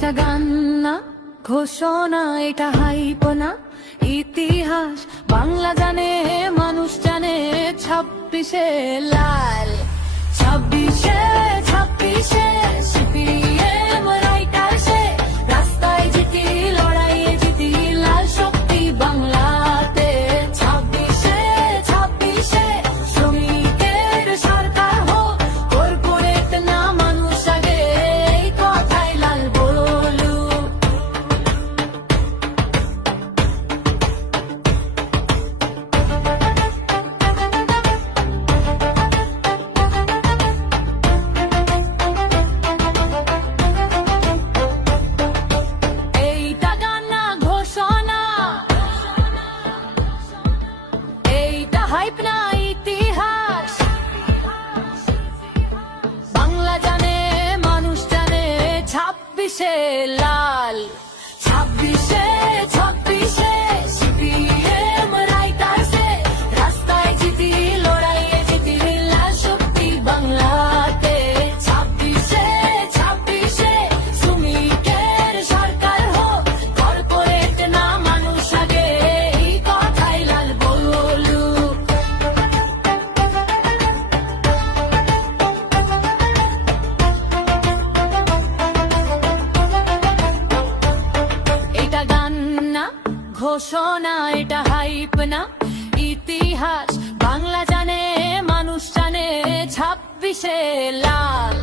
এটা গান না ঘোষণা, এটা হাইপ না ইতিহাস। বাংলা জানে, মানুষ জানে, 26শে লাল। 26শে সিপিএম রাইটার্সে, রাস্তায় জিতি, লড়াইয়ে জিতি, লাল শক্তি বাংলাতে। 26শে শ্রমিকের সরকার হোক, কর্পোরেট না মানুষ আগে, এই কথাই লাল বলুক। এইটা গান না ঘোষণা, এইটা হাইপ না ইতিহাস। বাংলা জানে, মানুষ জানে, 26শে লাল। 26শে সিপিএম রাইটার্সে, রাস্তায় জিতি, লড়াইয়ে জিতি, লাল শক্তি বাংলাতে। 26শে শ্রমিকের সরকার হোক, কর্পোরেট না মানুষ আগে, এই কথাই লাল বলুক। এটা গান না ঘোষণা, এটা হাইপ না ইতিহাস। বাংলা জানে, মানুষ জানে, 26শে লাল।